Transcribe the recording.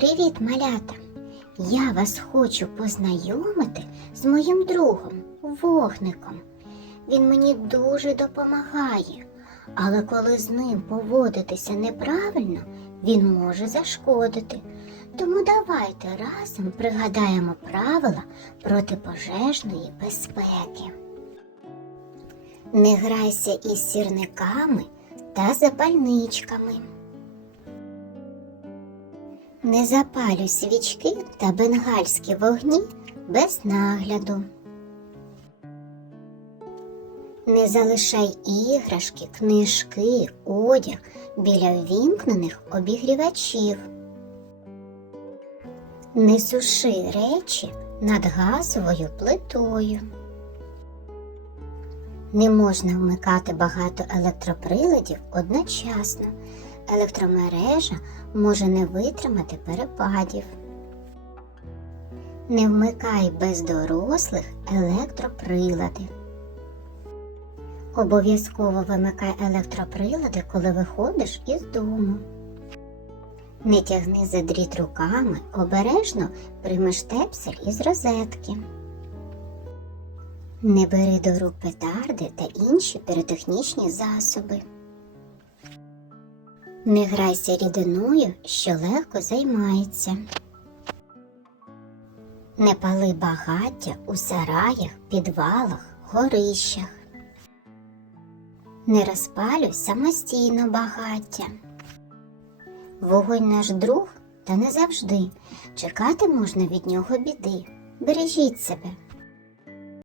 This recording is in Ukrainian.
Привіт, малята! Я вас хочу познайомити з моїм другом, вогником. Він мені дуже допомагає, але коли з ним поводитися неправильно, він може зашкодити. Тому давайте разом пригадаємо правила протипожежної безпеки. Не грайся із сірниками та запальничками. Не запалюй свічки та бенгальські вогні без нагляду. Не залишай іграшки, книжки, одяг біля ввімкнених обігрівачів. Не суши речі над газовою плитою. Не можна вмикати багато електроприладів одночасно. Електромережа може не витримати перепадів. Не вмикай без дорослих електроприлади. Обов'язково вимикай електроприлади, коли виходиш із дому. Не тягни за дріт руками, обережно прийми штепсель із розетки. Не бери до рук петарди та інші піротехнічні засоби. Не грайся рідиною, що легко займається. Не пали багаття у сараях, підвалах, горищах. Не розпалюй самостійно багаття. Вогонь наш друг, та не завжди. Чекати можна від нього біди. Бережіть себе.